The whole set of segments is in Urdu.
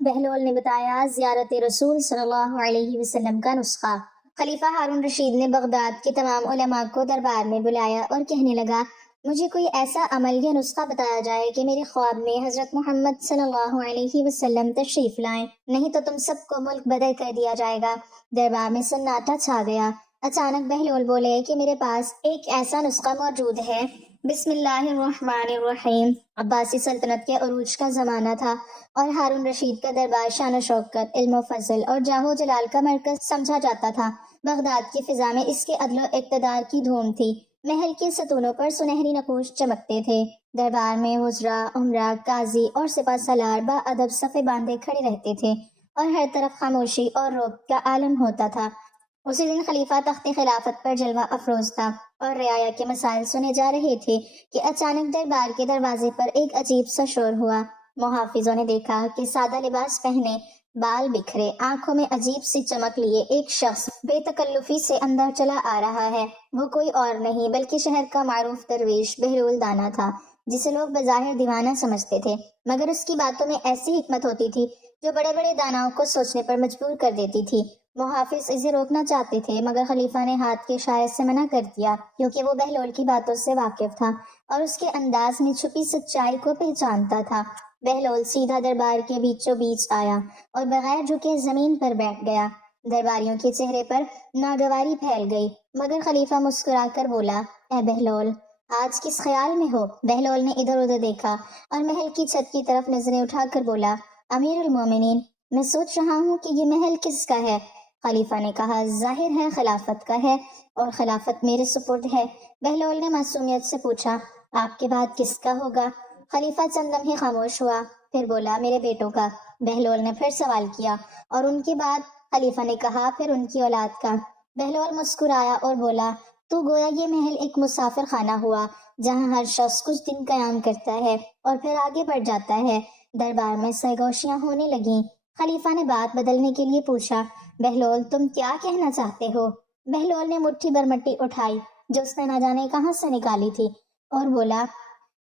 بہلول نے بتایا زیارت رسول صلی اللہ علیہ وسلم کا نسخہ۔ خلیفہ ہارون رشید نے بغداد کے تمام علماء کو دربار میں بلایا اور کہنے لگا، مجھے کوئی ایسا عمل یا نسخہ بتایا جائے کہ میرے خواب میں حضرت محمد صلی اللہ علیہ وسلم تشریف لائیں، نہیں تو تم سب کو ملک بدر کر دیا جائے گا۔ دربار میں سناٹا چھا گیا۔ اچانک بہلول بولے کہ میرے پاس ایک ایسا نسخہ موجود ہے۔ بسم اللہ الرحمن الرحیم۔ عباسی سلطنت کے عروج کا زمانہ تھا اور ہارون رشید کا دربار شان و شوکت، علم و فضل اور جاہ و جلال کا مرکز سمجھا جاتا تھا۔ بغداد کی فضا میں اس کے عدل و اقتدار کی دھوم تھی۔ محل کے ستونوں پر سنہری نقوش چمکتے تھے۔ دربار میں وزراء، عمرا، قاضی اور سپہ سالار با ادب صفے باندھے کھڑے رہتے تھے اور ہر طرف خاموشی اور رعب کا عالم ہوتا تھا۔ اسی دن خلیفہ تخت خلافت پر جلوہ افروز تھا اور رعایا کے مسائل سنے جا رہے تھے کہ اچانک دربار کے دروازے پر ایک عجیب سا شور ہوا۔ محافظوں نے دیکھا کہ سادہ لباس پہنے، بال بکھرے، آنکھوں میں عجیب سی چمک لیے ایک شخص بے تکلفی سے اندر چلا آ رہا ہے۔ وہ کوئی اور نہیں بلکہ شہر کا معروف درویش بہلول دانا تھا، جسے لوگ بظاہر دیوانہ سمجھتے تھے، مگر اس کی باتوں میں ایسی حکمت ہوتی تھی جو بڑے بڑے داناؤں کو سوچنے پر مجبور کر دیتی تھی۔ محافظ اسے روکنا چاہتے تھے مگر خلیفہ نے ہاتھ کے اشارے سے منع کر دیا، کیونکہ وہ بہلول کی باتوں سے واقف تھا اور اس کے انداز میں چھپی سچائی کو پہچانتا تھا۔ بہلول سیدھا دربار کے بیچوں بیچ آیا اور بغیر جھکے زمین پر بیٹھ گیا۔ درباریوں کے چہرے پر ناگواری پھیل گئی، مگر خلیفہ مسکرا کر بولا، اے بہلول، آج کس خیال میں ہو؟ بہلول نے ادھر ادھر دیکھا اور محل کی چھت کی طرف نظریں اٹھا کر بولا، امیر المومنین، میں سوچ رہا ہوں کہ یہ محل کس کا ہے۔ خلیفہ نے کہا، ظاہر ہے خلافت کا ہے اور خلافت میرے سپرد ہے۔ بہلول نے معصومیت سے پوچھا، آپ کے بعد کس کا ہوگا؟ خلیفہ چند لمحے خاموش ہوا، پھر بولا، میرے بیٹوں کا۔ بہلول نے پھر سوال کیا، اور ان کے بعد؟ خلیفہ نے کہا، پھر ان کی اولاد کا۔ بہلول مسکرایا اور بولا، تو گویا یہ محل ایک مسافر خانہ ہوا جہاں ہر شخص کچھ دن قیام کرتا ہے اور پھر آگے بڑھ جاتا ہے۔ دربار میں سرگوشیاں ہونے لگیں۔ خلیفہ نے بات بدلنے کے لیے پوچھا، بہلول، تم کیا کہنا چاہتے ہو؟ بہلول نے مٹھی بھر مٹی اٹھائی جو اس نے نہ جانے کہاں سے نکالی تھی اور بولا،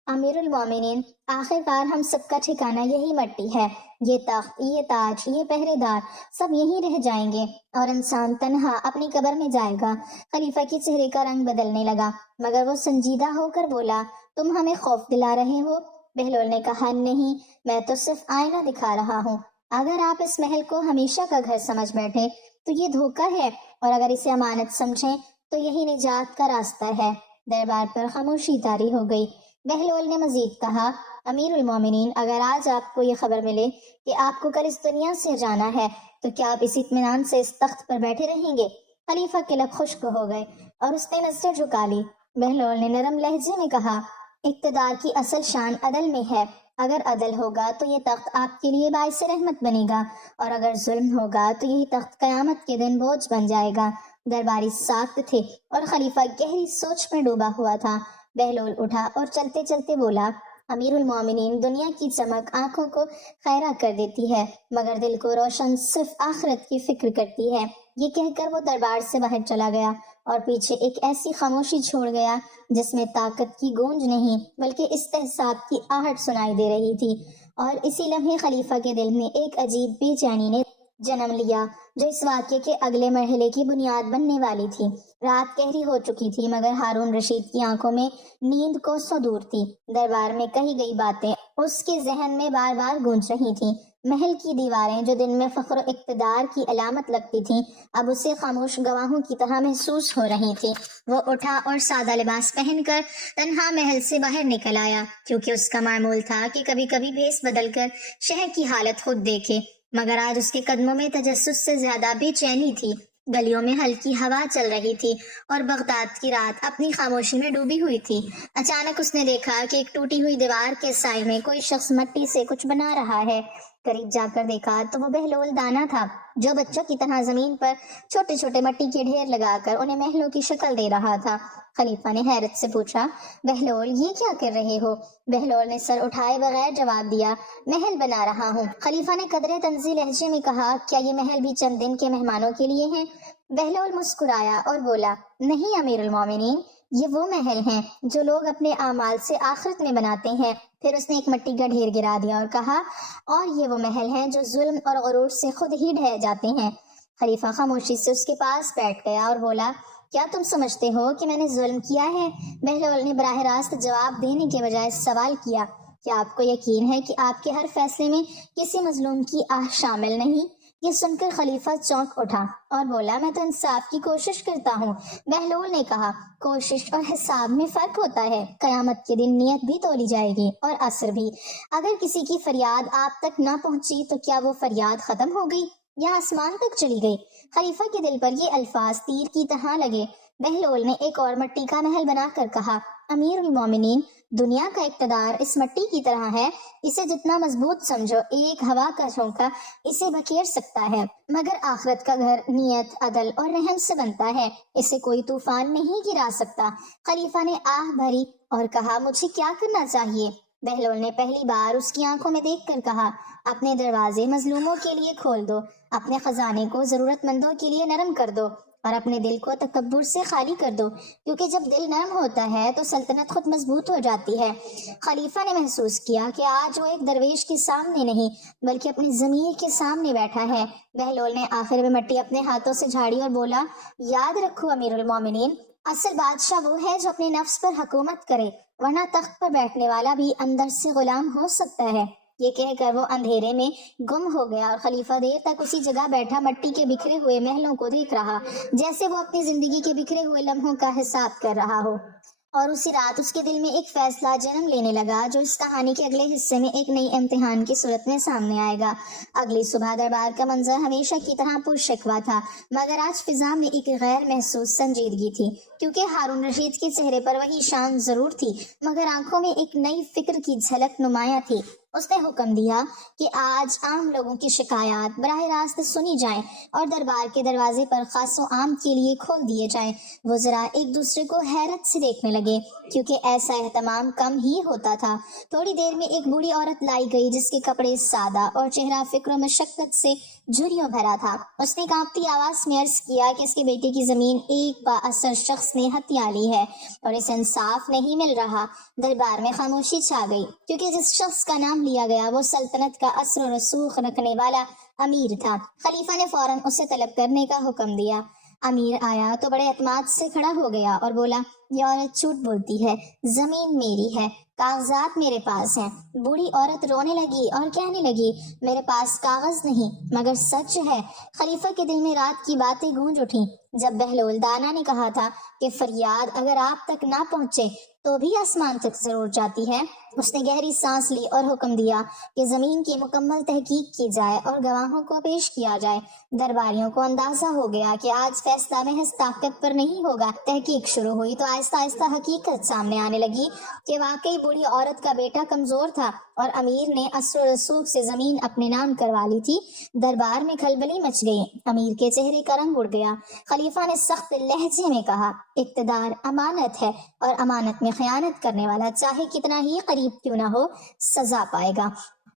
امیر المومنین، آخر کار ہم سب کا ٹھکانہ یہی مٹی ہے۔ یہ تخت، یہ تاج، یہ پہرے دار سب یہیں رہ جائیں گے اور انسان تنہا اپنی قبر میں جائے گا۔ خلیفہ کے چہرے کا رنگ بدلنے لگا مگر وہ سنجیدہ ہو کر بولا، تم ہمیں خوف دلا رہے ہو؟ بہلول نے کہا، نہیں، میں تو صرف آئینہ دکھا رہا ہوں۔ اگر آپ اس محل کو ہمیشہ کا گھر سمجھ بیٹھے تو یہ دھوکہ ہے، اور اگر اسے امانت سمجھیں تو یہی نجات کا راستہ ہے۔ دربار پر خاموشی طاری ہو گئی۔ بہلول نے مزید کہا، امیر المومنین، اگر آج آپ کو یہ خبر ملے کہ آپ کو کل اس دنیا سے جانا ہے تو کیا آپ اسی اطمینان سے اس تخت پر بیٹھے رہیں گے؟ خلیفہ کے لب خشک ہو گئے اور اس نے نظریں جھکا لی۔ بہلول نے نرم لہجے میں کہا، اقتدار کی اصل شان عدل میں ہے۔ اگر عدل ہوگا تو یہ تخت آپ کے لیے باعث رحمت بنے گا، اور اگر ظلم ہوگا تو یہی تخت قیامت کے دن بوجھ بن جائے گا۔ درباری ساکت تھے اور خلیفہ گہری سوچ میں ڈوبا ہوا تھا۔ بہلول اٹھا اور چلتے چلتے بولا، امیر المومنین، دنیا کی چمک آنکھوں کو خیرہ کر دیتی ہے مگر دل کو روشن صرف آخرت کی فکر کرتی ہے۔ یہ کہہ کر وہ دربار سے باہر چلا گیا اور پیچھے ایک ایسی خاموشی چھوڑ گیا جس میں طاقت کی گونج نہیں بلکہ استحساب کی آہٹ سنائی دے رہی تھی۔ اور اسی لمحے خلیفہ کے دل میں ایک عجیب بے چینی نے جنم لیا جو اس واقعے کے اگلے مرحلے کی بنیاد بننے والی تھی۔ رات گہری ہو چکی تھی مگر ہارون رشید کی آنکھوں میں نیند کوسوں دور تھی۔ دربار میں کہی گئی باتیں اس کے ذہن میں بار بار گونج رہی تھیں۔ محل کی دیواریں جو دن میں فخر و اقتدار کی علامت لگتی تھیں اب اسے خاموش گواہوں کی طرح محسوس ہو رہی تھیں۔ وہ اٹھا اور سادہ لباس پہن کر تنہا محل سے باہر نکل آیا، کیونکہ اس کا معمول تھا کہ کبھی کبھی بھیس بدل کر شہر کی حالت خود دیکھے، مگر آج اس کے قدموں میں تجسس سے زیادہ بے چینی تھی۔ گلیوں میں ہلکی ہوا چل رہی تھی اور بغداد کی رات اپنی خاموشی میں ڈوبی ہوئی تھی۔ اچانک اس نے دیکھا کہ ایک ٹوٹی ہوئی دیوار کے سائے میں کوئی شخص مٹی سے کچھ بنا رہا ہے۔ قریب جا کر دیکھا تو وہ بہلول دانا تھا جو بچوں کی طرح زمین پر چھوٹے چھوٹے مٹی کے ڈھیر لگا کر انہیں محلوں کی شکل دے رہا تھا۔ خلیفہ نے حیرت سے پوچھا، بہلول، یہ کیا کر رہے ہو؟ بہلول نے سر اٹھائے بغیر جواب دیا، محل بنا رہا ہوں۔ خلیفہ نے قدرے طنزی لہجے میں کہا، کیا یہ محل بھی چند دن کے مہمانوں کے لیے ہیں؟ بہلول مسکرایا اور بولا، نہیں امیر المومنین، یہ وہ محل ہیں جو لوگ اپنے اعمال سے آخرت میں بناتے ہیں، پھر اس نے ایک مٹی کا ڈھیر گرا دیا اور کہا، اور یہ وہ محل ہیں جو ظلم اور غرور سے خود ہی ڈھہ جاتے ہیں۔ خلیفہ خاموشی سے اس کے پاس بیٹھ گیا اور بولا، کیا تم سمجھتے ہو کہ میں نے ظلم کیا ہے؟ بہلول نے براہ راست جواب دینے کے بجائے سوال کیا، کیا آپ کو یقین ہے کہ آپ کے ہر فیصلے میں کسی مظلوم کی آہ شامل نہیں؟ یہ سن کر خلیفہ چونک اٹھا اور بولا، میں تو انصاف کی کوشش کرتا ہوں۔ بہلول نے کہا، کوشش اور حساب میں فرق ہوتا ہے۔ قیامت کے دن نیت بھی تولی جائے گی اور اثر بھی۔ اگر کسی کی فریاد آپ تک نہ پہنچی تو کیا وہ فریاد ختم ہو گئی یا آسمان تک چلی گئی؟ خلیفہ کے دل پر یہ الفاظ تیر کی طرح لگے۔ بہلول نے ایک اور مٹی کا محل بنا کر کہا، امیر المومنین، دنیا کا اقتدار اس مٹی کی طرح ہے، اسے جتنا مضبوط سمجھو ایک ہوا کا جھونکا اسے بکھیر سکتا ہے، مگر آخرت کا گھر نیت، عدل اور رحم سے بنتا ہے، اسے کوئی طوفان نہیں گرا سکتا۔ خلیفہ نے آہ بھری اور کہا، مجھے کیا کرنا چاہیے؟ بہلول نے پہلی بار اس کی آنکھوں میں دیکھ کر کہا، اپنے دروازے مظلوموں کے لیے کھول دو، اپنے خزانے کو ضرورت مندوں کے لیے نرم کر دو، اور اپنے دل کو تکبر سے خالی کر دو، کیونکہ جب دل نرم ہوتا ہے تو سلطنت خود مضبوط ہو جاتی ہے۔ خلیفہ نے محسوس کیا کہ آج وہ ایک درویش کے سامنے نہیں بلکہ اپنی ضمیر کے سامنے بیٹھا ہے۔ بہلول نے آخر میں مٹی اپنے ہاتھوں سے جھاڑی اور بولا، یاد رکھو امیر المومنین، اصل بادشاہ وہ ہے جو اپنے نفس پر حکومت کرے، ورنہ تخت پر بیٹھنے والا بھی اندر سے غلام ہو سکتا ہے۔ یہ کہہ کر وہ اندھیرے میں گم ہو گیا اور خلیفہ دیر تک اسی جگہ بیٹھا مٹی کے بکھرے ہوئے محلوں کو دیکھ رہا، جیسے وہ اپنی زندگی کے بکھرے ہوئے لمحوں کا حساب کر رہا ہو۔ اور اسی رات اس کے دل میں ایک فیصلہ جنم لینے لگا جو اس کہانی کے اگلے حصے میں ایک نئی امتحان کی صورت میں سامنے آئے گا۔ اگلی صبح دربار کا منظر ہمیشہ کی طرح پرشکوہ تھا، مگر آج فضا میں ایک غیر محسوس سنجیدگی تھی، کیونکہ ہارون رشید کے چہرے پر وہی شان ضرور تھی، مگر آنکھوں میں ایک نئی فکر کی جھلک نمایاں تھی۔ اس نے حکم دیا کہ آج عام لوگوں کی شکایات براہ راست سنی جائیں اور دربار کے دروازے پر خاص و عام کے لیے کھول دیے جائیں۔ وزراء ایک دوسرے کو حیرت سے دیکھنے لگے، کیونکہ ایسا اہتمام کم ہی ہوتا تھا۔ تھوڑی دیر میں ایک بوڑھی عورت لائی گئی جس کے کپڑے سادہ اور چہرہ فکر و مشقت سے جھریوں بھرا تھا۔ اس نے کانپتی آواز میں عرض کیا کہ اس کے بیٹے کی زمین ایک با اثر شخص نے ہتھیا لی ہے اور اسے انصاف نہیں مل رہا۔ دربار میں خاموشی چھا گئی، کیونکہ جس شخص کا نام لیا گیا وہ سلطنت کا اثر و رسوخ رکھنے والا امیر تھا۔ خلیفہ نے فوراً اسے طلب کرنے کا حکم دیا۔ امیر آیا تو بڑے اعتماد سے کھڑا ہو گیا اور بولا، یہ عورت جھوٹ بولتی ہے، زمین میری ہے، کاغذات میرے پاس ہیں۔ بوڑھی عورت رونے لگی اور کہنے لگی، میرے پاس کاغذ نہیں مگر سچ ہے۔ خلیفہ کے دل میں رات کی باتیں گونج اٹھیں، جب بہلول دانا نے کہا تھا کہ فریاد اگر آپ تک نہ پہنچے تو بھی آسمان تک ضرور جاتی ہے۔ اس نے گہری سانس لی اور حکم دیا کہ زمین کی مکمل تحقیق کی جائے اور گواہوں کو پیش کیا جائے۔ درباریوں کو اندازہ ہو گیا کہ آج فیصلہ محض طاقت پر نہیں ہوگا۔ تحقیق شروع ہوئی تو آہستہ آہستہ حقیقت سامنے آنے لگی کہ واقعی بوڑھی عورت کا بیٹا کمزور تھا اور امیر نے اثر و رسوخ سے زمین اپنے نام کروا لی تھی۔ دربار میں کھلبلی مچ گئی، امیر کے چہرے کا رنگ اڑ گیا۔ خلیفہ نے سخت لہجے میں کہا، اقتدار امانت ہے اور امانت میں خیانت کرنے والا چاہے کتنا ہی قریب کیوں نہ ہو سزا پائے گا۔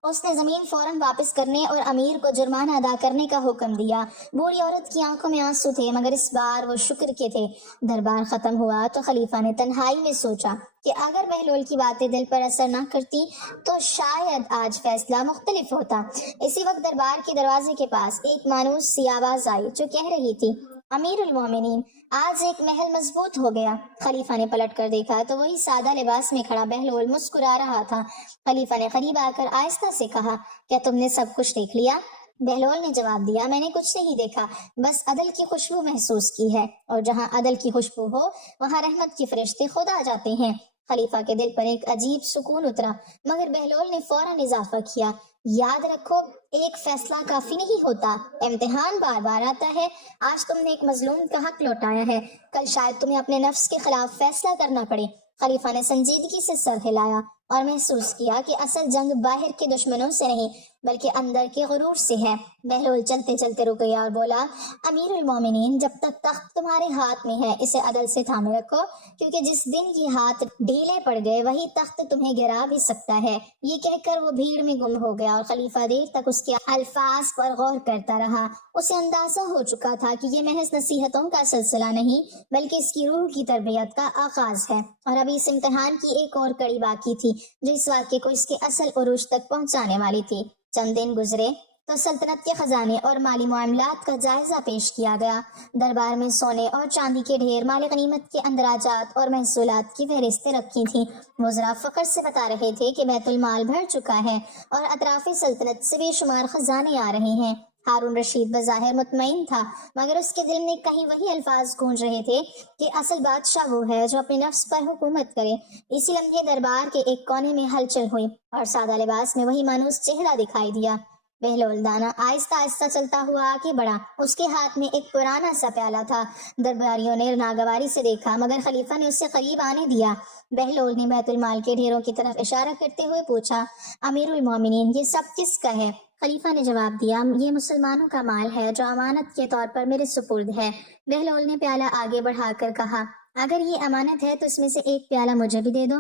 اس نے زمین فوراً واپس کرنے اور امیر کو جرمانہ ادا کرنے کا حکم دیا۔ بوڑھی عورت کی آنکھوں میں آنسو تھے، مگر اس بار وہ شکر کے تھے۔ دربار ختم ہوا تو خلیفہ نے تنہائی میں سوچا کہ اگر بہلول کی باتیں دل پر اثر نہ کرتی تو شاید آج فیصلہ مختلف ہوتا۔ اسی وقت دربار کے دروازے کے پاس ایک مانوس سی آواز آئی جو کہہ رہی تھی، امیر المومنین، آج ایک محل مضبوط ہو گیا۔ خلیفہ نے پلٹ کر دیکھا تو وہی سادہ لباس میں کھڑا بہلول مسکرا رہا تھا۔ خلیفہ نے قریب آ کر آہستہ سے کہا، کیا تم نے سب کچھ دیکھ لیا؟ بہلول نے جواب دیا، میں نے کچھ نہیں دیکھا، بس عدل کی خوشبو محسوس کی ہے، اور جہاں عدل کی خوشبو ہو وہاں رحمت کے فرشتے خود آ جاتے ہیں۔ خلیفہ کے دل پر ایک عجیب سکون اترا، مگر بہلول نے فوراً اضافہ کیا، یاد رکھو ایک فیصلہ کافی نہیں ہوتا، امتحان بار بار آتا ہے۔ آج تم نے ایک مظلوم کا حق لوٹایا ہے، کل شاید تمہیں اپنے نفس کے خلاف فیصلہ کرنا پڑے۔ خلیفہ نے سنجیدگی سے سر ہلایا اور محسوس کیا کہ اصل جنگ باہر کے دشمنوں سے نہیں بلکہ اندر کے غرور سے ہے۔ بہلول چلتے چلتے رک گیا اور بولا، امیر المومنین، جب تک تخت تمہارے ہاتھ میں ہے اسے عدل سے تھامے رکھو، کیونکہ جس دن یہ ہاتھ ڈھیلے پڑ گئے وہی تخت تمہیں گرا بھی سکتا ہے۔ یہ کہہ کر وہ بھیڑ میں گم ہو گیا اور خلیفہ دیر تک اس کے الفاظ پر غور کرتا رہا۔ اسے اندازہ ہو چکا تھا کہ یہ محض نصیحتوں کا سلسلہ نہیں بلکہ اس کی روح کی تربیت کا آغاز ہے، اور ابھی اس امتحان کی ایک اور کڑی باقی تھی جو اس واقعے کو اس کے اصل عروج تک پہنچانے والی تھی۔ چند دن گزرے تو سلطنت کے خزانے اور مالی معاملات کا جائزہ پیش کیا گیا۔ دربار میں سونے اور چاندی کے ڈھیر، مال غنیمت کے اندراجات اور محصولات کی فہرستیں رکھی تھیں۔ وزراء فخر سے بتا رہے تھے کہ بیت المال بھر چکا ہے اور اطراف سلطنت سے بے شمار خزانے آ رہے ہیں۔ ہارون رشید بظاہر مطمئن تھا، مگر اس کے دل میں کہیں وہی الفاظ گونج رہے تھے کہ اصل بادشاہ وہ ہے جو اپنے نفس پر حکومت کرے۔ اسی لمحے دربار کے ایک کونے میں ہلچل ہوئی اور سادہ لباس میں وہی مانوس چہرہ دکھائی دیا۔ بہلول دانا آہستہ آہستہ چلتا ہوا آگے بڑھا۔ اس کے ہاتھ میں ایک پرانا سا پیالہ تھا۔ درباریوں نے ناگواری سے دیکھا مگر خلیفہ نے اسے قریب آنے دیا۔ بہلول نے بیت المال کے ڈھیروں کی طرف اشارہ کرتے ہوئے پوچھا، امیر المومنین، یہ سب کس کا ہے؟ خلیفہ نے جواب دیا، یہ مسلمانوں کا مال ہے جو امانت کے طور پر میرے سپرد ہے۔ بہلول نے پیالہ آگے بڑھا کر کہا، اگر یہ امانت ہے تو اس میں سے ایک پیالہ مجھے بھی دے دو۔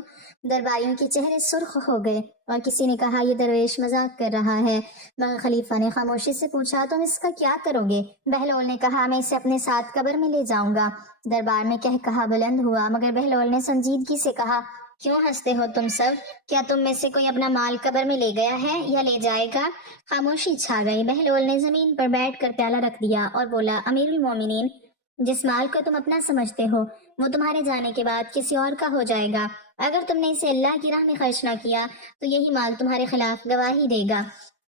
درباریوں کے چہرے سرخ ہو گئے اور کسی نے کہا، یہ درویش مذاق کر رہا ہے۔ مگر خلیفہ نے خاموشی سے پوچھا، تم اس کا کیا کرو گے؟ بہلول نے کہا، میں اسے اپنے ساتھ قبر میں لے جاؤں گا۔ دربار میں کہا بلند ہوا مگر بہلول نے سنجیدگی سے کہا، کیوں ہنستے ہو تم سب؟ کیا تم میں سے کوئی اپنا مال قبر میں لے گیا ہے یا لے جائے گا؟ خاموشی چھا گئی۔ بہلول نے زمین پر بیٹھ کر پیالہ رکھ دیا اور بولا، امیر المومنین، جس مال کو تم اپنا سمجھتے ہو وہ تمہارے جانے کے بعد کسی اور کا ہو جائے گا۔ اگر تم نے اسے اللہ کی راہ میں خرچ نہ کیا تو یہی مال تمہارے خلاف گواہی دے گا۔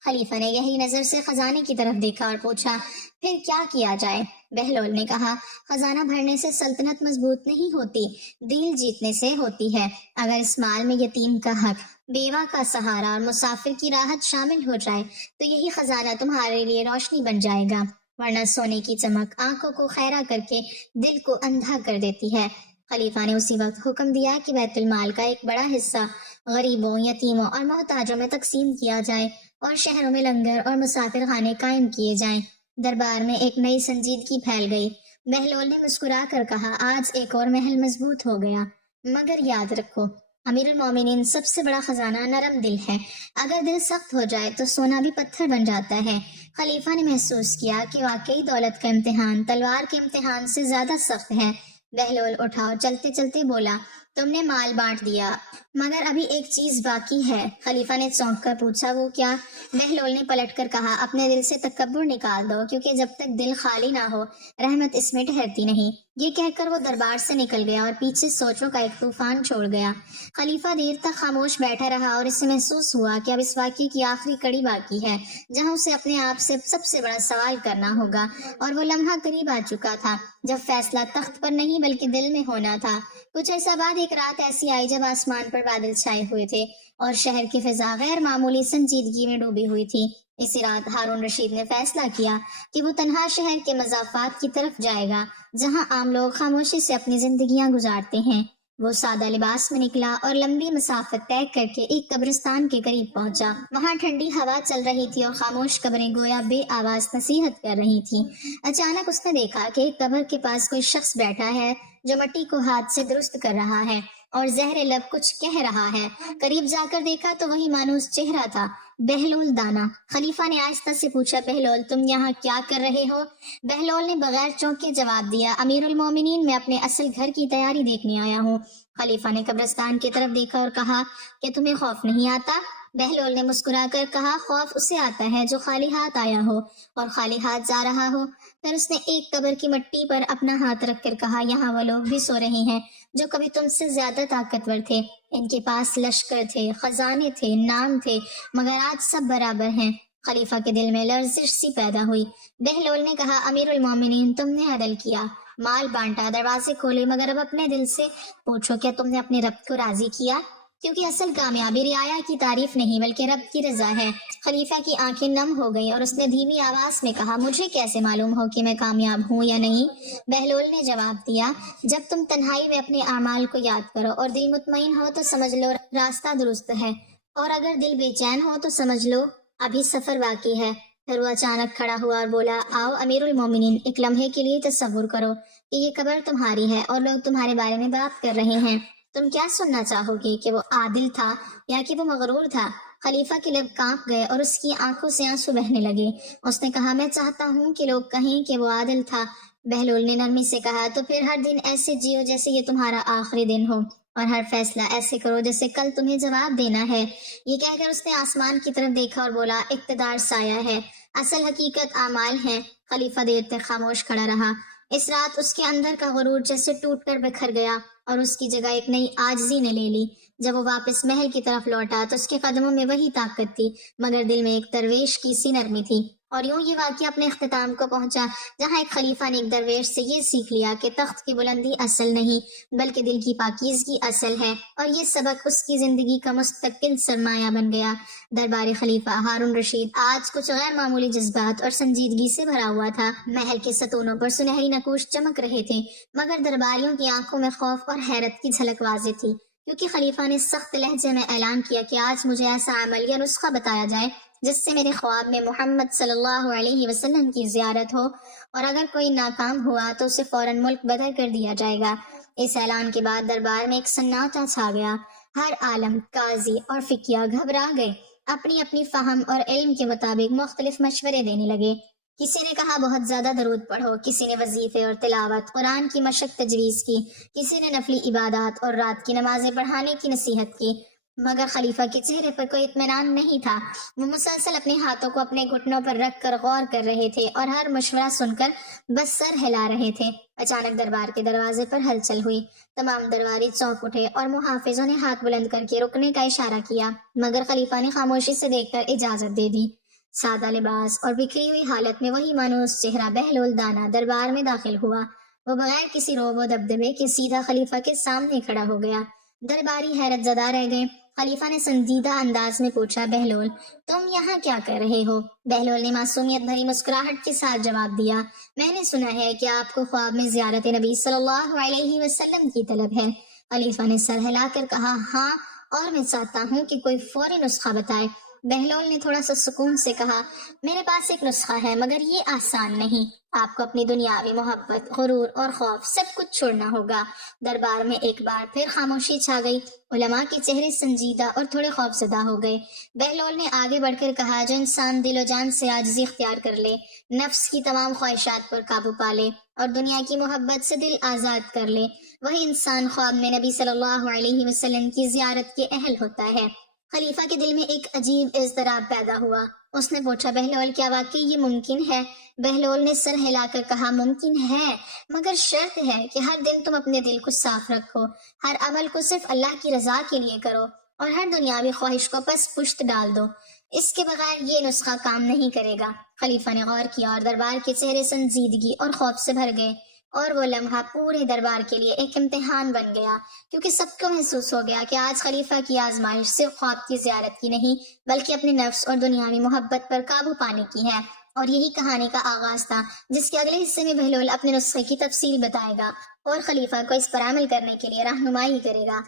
خلیفہ نے یہی نظر سے خزانے کی طرف دیکھا اور پوچھا، پھر کیا کیا جائے؟ بہلول نے کہا، خزانہ بھرنے سے سلطنت مضبوط نہیں ہوتی، دل جیتنے سے ہوتی ہے۔ اگر اس مال میں یتیم کا حق، بیوہ کا سہارا اور مسافر کی راحت شامل ہو جائے تو یہی خزانہ تمہارے لیے روشنی بن جائے گا، ورنہ سونے کی چمک آنکھوں کو خیرہ کر کے دل کو اندھا کر دیتی ہے۔ خلیفہ نے اسی وقت حکم دیا کہ بیت المال کا ایک بڑا حصہ غریبوں، یتیموں اور محتاجوں میں تقسیم کیا جائے اور شہروں میں لنگر اور مسافر خانے قائم کیے جائیں۔ دربار میں ایک نئی سنجیدگی پھیل گئی۔ بہلول نے مسکرا کر کہا، آج ایک اور محل مضبوط ہو گیا، مگر یاد رکھو امیر المومنین، سب سے بڑا خزانہ نرم دل ہے۔ اگر دل سخت ہو جائے تو سونا بھی پتھر بن جاتا ہے۔ خلیفہ نے محسوس کیا کہ واقعی دولت کا امتحان تلوار کے امتحان سے زیادہ سخت ہے۔ بہلول اٹھا اور چلتے چلتے بولا، تم نے مال بانٹ دیا مگر ابھی ایک چیز باقی ہے۔ خلیفہ نے چونک کر پوچھا، وہ کیا؟ بہلول نے پلٹ کر کہا، اپنے دل سے تکبر نکال دو، کیونکہ جب تک دل خالی نہ ہو رحمت اس میں ٹھہرتی نہیں۔ یہ کہہ کر وہ دربار سے نکل گیا اور پیچھے سوچوں کا ایک طوفان چھوڑ گیا۔ خلیفہ دیر تک خاموش بیٹھا رہا اور اسے محسوس ہوا کہ اب اس واقعے کی آخری کڑی باقی ہے جہاں اسے اپنے آپ سے سب سے بڑا سوال کرنا ہوگا، اور وہ لمحہ قریب آ چکا تھا جب فیصلہ تخت پر نہیں بلکہ دل میں ہونا تھا۔ کچھ عرصہ بعد ایک رات ایسی آئی جب آسمان پر بادل چھائے ہوئے تھے اور شہر کی فضا غیر معمولی سنجیدگی میں ڈوبی ہوئی تھی۔ اسی رات ہارون رشید نے فیصلہ کیا کہ وہ تنہا شہر کے مضافات کی طرف جائے گا جہاں عام لوگ خاموشی سے اپنی زندگیاں گزارتے ہیں۔ وہ سادہ لباس میں نکلا اور لمبی مسافت طے کر کے ایک قبرستان کے قریب پہنچا۔ وہاں ٹھنڈی ہوا چل رہی تھی اور خاموش قبریں گویا بے آواز نصیحت کر رہی تھیں۔ اچانک اس نے دیکھا کہ ایک قبر کے پاس کوئی شخص بیٹھا ہے جو مٹی کو ہاتھ سے درست کر رہا ہے اور زہر لب کچھ کہہ رہا ہے۔ قریب جا کر دیکھا تو وہی مانوس چہرہ تھا، بہلول دانا۔ خلیفہ نے آہستہ سے پوچھا، بہلول، تم یہاں کیا کر رہے ہو؟ بہلول نے بغیر چونکے جواب دیا، امیر المومنین، میں اپنے اصل گھر کی تیاری دیکھنے آیا ہوں۔ خلیفہ نے قبرستان کی طرف دیکھا اور کہا، کہ تمہیں خوف نہیں آتا؟ بہلول نے مسکرا کر کہا، خوف اسے آتا ہے جو خالی ہاتھ آیا ہو اور خالی ہاتھ جا رہا ہو۔ پھر اس نے ایک قبر کی مٹی پر اپنا ہاتھ رکھ کر کہا، یہاں وہ لوگ بھی سو رہے ہیں جو کبھی تم سے زیادہ طاقتور تھے۔ ان کے پاس لشکر تھے، خزانے تھے، نام تھے، مگر آج سب برابر ہیں۔ خلیفہ کے دل میں لرزش سی پیدا ہوئی۔ بہلول نے کہا، امیر المومنین، تم نے عدل کیا، مال بانٹا، دروازے کھولے، مگر اب اپنے دل سے پوچھو، کیا تم نے اپنے رب کو راضی کیا؟ کیونکہ اصل کامیابی رعایا کی تعریف نہیں بلکہ رب کی رضا ہے۔ خلیفہ کی آنکھیں نم ہو گئیں اور اس نے دھیمی آواز میں کہا، مجھے کیسے معلوم ہو کہ میں کامیاب ہوں یا نہیں؟ بہلول نے جواب دیا، جب تم تنہائی میں اپنے اعمال کو یاد کرو اور دل مطمئن ہو تو سمجھ لو راستہ درست ہے، اور اگر دل بے چین ہو تو سمجھ لو ابھی سفر باقی ہے۔ پھر وہ اچانک کھڑا ہوا اور بولا، آؤ امیر المومنین، ایک لمحے کے لیے تصور کرو کہ یہ قبر تمہاری ہے اور لوگ تمہارے بارے میں بات کر رہے ہیں۔ تم کیا سننا چاہو گے کہ وہ عادل تھا یا کہ وہ مغرور تھا؟ خلیفہ کے لب کانپ گئے اور اس کی آنکھوں سے آنسو بہنے لگے۔ اس نے کہا، میں چاہتا ہوں کہ لوگ کہیں کہ وہ عادل تھا۔ بہلول نے نرمی سے کہا، تو پھر ہر دن ایسے جیو جیسے یہ تمہارا آخری دن ہو، اور ہر فیصلہ ایسے کرو جیسے کل تمہیں جواب دینا ہے۔ یہ کہہ کر اس نے آسمان کی طرف دیکھا اور بولا، اقتدار سایہ ہے، اصل حقیقت اعمال ہے۔ خلیفہ دیر تک خاموش کھڑا رہا۔ اس رات اس کے اندر کا غرور جیسے ٹوٹ کر بکھر گیا اور اس کی جگہ ایک نئی عاجزی نے لے لی۔ جب وہ واپس محل کی طرف لوٹا تو اس کے قدموں میں وہی طاقت تھی، مگر دل میں ایک درویش کی سی نرمی تھی۔ اور یوں یہ واقعہ اپنے اختتام کو پہنچا، جہاں ایک خلیفہ نے ایک درویش سے یہ سیکھ لیا کہ تخت کی بلندی اصل نہیں بلکہ دل کی پاکیزگی اصل ہے، اور یہ سبق اس کی زندگی کا مستقل سرمایہ بن گیا۔ درباری خلیفہ ہارون رشید آج کچھ غیر معمولی جذبات اور سنجیدگی سے بھرا ہوا تھا۔ محل کے ستونوں پر سنہری نقوش چمک رہے تھے، مگر درباریوں کی آنکھوں میں خوف اور حیرت کی جھلک واضح تھی، کیونکہ خلیفہ نے سخت لہجے میں اعلان کیا کہ آج مجھے ایسا عمل یا نسخہ بتایا جائے جس سے میرے خواب میں محمد صلی اللہ علیہ وسلم کی زیارت ہو، اور اگر کوئی ناکام ہوا تو اسے فوراً ملک بدر کر دیا جائے گا۔ اس اعلان کے بعد دربار میں ایک سناٹا چھا گیا۔ ہر عالم، قاضی اور فقیہ گھبرا گئے، اپنی اپنی فہم اور علم کے مطابق مختلف مشورے دینے لگے۔ کسی نے کہا بہت زیادہ درود پڑھو، کسی نے وظیفے اور تلاوت قرآن کی مشق تجویز کی، کسی نے نفلی عبادات اور رات کی نمازیں پڑھانے کی نصیحت کی، مگر خلیفہ کے چہرے پر کوئی اطمینان نہیں تھا۔ وہ مسلسل اپنے ہاتھوں کو اپنے گھٹنوں پر رکھ کر غور کر رہے تھے اور ہر مشورہ سن کر بس سر ہلا رہے تھے۔ اچانک دربار کے دروازے پر ہلچل ہوئی، تمام درباری چونک اٹھے اور محافظوں نے ہاتھ بلند کر کے رکنے کا اشارہ کیا، مگر خلیفہ نے خاموشی سے دیکھ کر اجازت دے دی۔ سادہ لباس اور بکھری ہوئی حالت میں وہی مانوس چہرہ بہلول دانا دربار میں داخل ہوا۔ وہ بغیر کسی روب و دبدبے کے سیدھا خلیفہ کے سامنے کھڑا ہو گیا۔ درباری حیرت زدہ رہ گئے۔ خلیفہ نے سنجیدہ انداز میں پوچھا، بہلول، تم یہاں کیا کر رہے ہو؟ بہلول نے معصومیت بھری مسکراہٹ کے ساتھ جواب دیا، میں نے سنا ہے کہ آپ کو خواب میں زیارت نبی صلی اللہ علیہ وسلم کی طلب ہے۔ خلیفہ نے سر ہلا کر کہا، ہاں، اور میں چاہتا ہوں کہ کوئی فوری نسخہ بتائے۔ بہلول نے تھوڑا سا سکون سے کہا، میرے پاس ایک نسخہ ہے، مگر یہ آسان نہیں۔ آپ کو اپنی دنیاوی محبت، غرور اور خوف سب کچھ چھوڑنا ہوگا۔ دربار میں ایک بار پھر خاموشی چھا گئی۔ علماء کے چہرے سنجیدہ اور تھوڑے خوف زدہ ہو گئے۔ بہلول نے آگے بڑھ کر کہا، جو انسان دل و جان سے عاجزی اختیار کر لے، نفس کی تمام خواہشات پر قابو پا لے اور دنیا کی محبت سے دل آزاد کر لے، وہی انسان خواب میں نبی صلی اللہ علیہ وسلم کی زیارت کے اہل ہوتا ہے۔ خلیفہ کے دل میں ایک عجیب اضطراب پیدا ہوا۔ اس نے پوچھا، بہلول، کیا واقعی یہ ممکن ہے؟ بہلول نے سر ہلا کر کہا، ممکن ہے، مگر شرط ہے کہ ہر دن تم اپنے دل کو صاف رکھو، ہر عمل کو صرف اللہ کی رضا کے لیے کرو اور ہر دنیاوی خواہش کو پس پشت ڈال دو۔ اس کے بغیر یہ نسخہ کام نہیں کرے گا۔ خلیفہ نے غور کیا اور دربار کے چہرے سنجیدگی اور خوف سے بھر گئے، اور وہ لمحہ پورے دربار کے لیے ایک امتحان بن گیا، کیونکہ سب کو محسوس ہو گیا کہ آج خلیفہ کی آزمائش صرف خواب کی زیارت کی نہیں بلکہ اپنے نفس اور دنیاوی محبت پر قابو پانے کی ہے۔ اور یہی کہانی کا آغاز تھا، جس کے اگلے حصے میں بہلول اپنے نسخے کی تفصیل بتائے گا اور خلیفہ کو اس پر عمل کرنے کے لیے رہنمائی کرے گا۔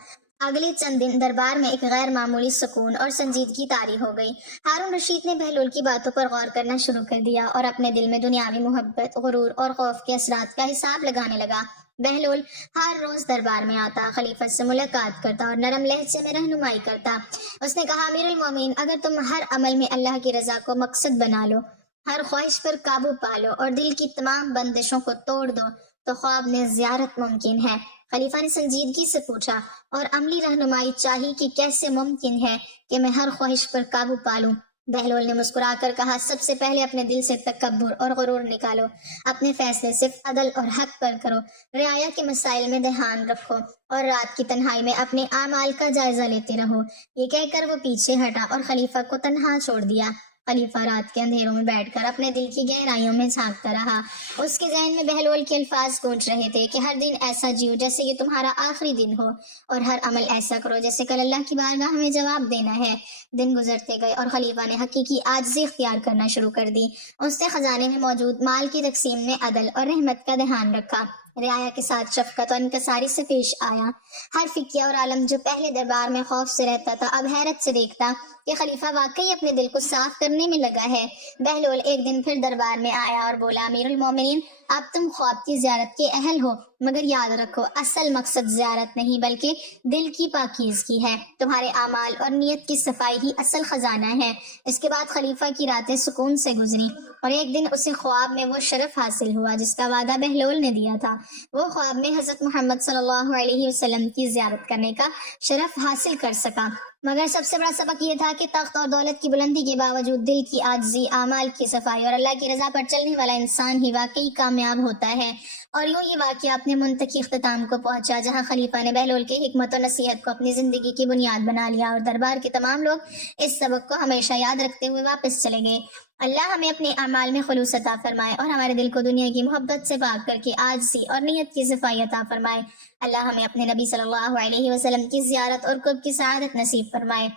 اگلے چند دن دربار میں ایک غیر معمولی سکون اور سنجیدگی طاری ہو گئی۔ ہارون رشید نے بہلول کی باتوں پر غور کرنا شروع کر دیا اور اپنے دل میں دنیاوی محبت، غرور اور خوف کے اثرات کا حساب لگانے لگا۔ بہلول ہر روز دربار میں آتا، خلیفہ سے ملاقات کرتا اور نرم لہجے میں رہنمائی کرتا۔ اس نے کہا، امیر المومنین، اگر تم ہر عمل میں اللہ کی رضا کو مقصد بنا لو، ہر خواہش پر قابو پا لو اور دل کی تمام بندشوں کو توڑ دو، تو خواب میں زیارت ممکن ہے۔ خلیفہ نے سنجیدگی سے پوچھا، اور عملی رہنمائی چاہی کہ کیسے ممکن ہے کہ میں ہر خواہش پر قابو پا لوں؟ بہلول نے مسکرا کر کہا، سب سے پہلے اپنے دل سے تکبر اور غرور نکالو، اپنے فیصلے صرف عدل اور حق پر کرو، رعایا کے مسائل میں دھیان رکھو اور رات کی تنہائی میں اپنے اعمال کا جائزہ لیتے رہو۔ یہ کہہ کر وہ پیچھے ہٹا اور خلیفہ کو تنہا چھوڑ دیا۔ خلیفہ رات کے اندھیروں میں بیٹھ کر اپنے دل کی گہرائیوں میں جھانکتا رہا۔ اس کے ذہن میں بہلول کے الفاظ گونج رہے تھے کہ ہر دن ایسا جیو جیسے یہ تمہارا آخری دن ہو، اور ہر عمل ایسا کرو جیسے کل اللہ کی بارگاہ میں جواب دینا ہے۔ دن گزرتے گئے اور خلیفہ نے حقیقی عاجزی اختیار کرنا شروع کر دی۔ اس نے خزانے میں موجود مال کی تقسیم میں عدل اور رحمت کا دھیان رکھا۔ رعایا کے ساتھ شفقت اور انکساری سے پیش آیا۔ ہر فقیہ اور عالم جو پہلے دربار میں خوف سے رہتا تھا اب حیرت سے دیکھتا کہ خلیفہ واقعی اپنے دل کو صاف کرنے میں لگا ہے۔ بہلول ایک دن پھر دربار میں آیا اور بولا، امیر المومنین، اب تم خواب کی زیارت کے اہل ہو، مگر یاد رکھو اصل مقصد زیارت نہیں بلکہ دل کی پاکیزگی ہے۔ تمہارے اعمال اور نیت کی صفائی ہی اصل خزانہ ہے۔ اس کے بعد خلیفہ کی راتیں سکون سے گزری اور ایک دن اسے خواب میں وہ شرف حاصل ہوا جس کا وعدہ بہلول نے دیا تھا۔ وہ خواب میں حضرت محمد صلی اللہ علیہ وسلم کی زیارت کرنے کا شرف حاصل کر سکا، مگر سب سے بڑا سبق یہ تھا کہ تخت اور دولت کی بلندی کے باوجود دل کی عاجزی، اعمال کی صفائی اور اللہ کی رضا پر چلنے والا انسان ہی واقعی کامیاب ہوتا ہے۔ اور یوں یہ واقعہ اپنے منتقی اختتام کو پہنچا، جہاں خلیفہ نے بہلول کے حکمت و نصیحت کو اپنی زندگی کی بنیاد بنا لیا اور دربار کے تمام لوگ اس سبق کو ہمیشہ یاد رکھتے ہوئے واپس چلے گئے۔ اللہ ہمیں اپنے اعمال میں خلوص عطا فرمائے اور ہمارے دل کو دنیا کی محبت سے پاک کر کے عاجزی اور نیت کی صفائی عطا فرمائے۔ اللہ ہمیں اپنے نبی صلی اللہ علیہ وسلم کی زیارت اور قرب کی سعادت نصیب فرمائے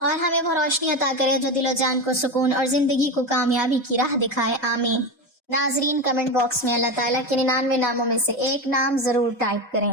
اور ہمیں وہ روشنی عطا کرے جو دل و جان کو سکون اور زندگی کو کامیابی کی راہ دکھائے، آمین۔ ناظرین، کمنٹ باکس میں اللہ تعالیٰ کے 99 ناموں میں سے ایک نام ضرور ٹائپ کریں۔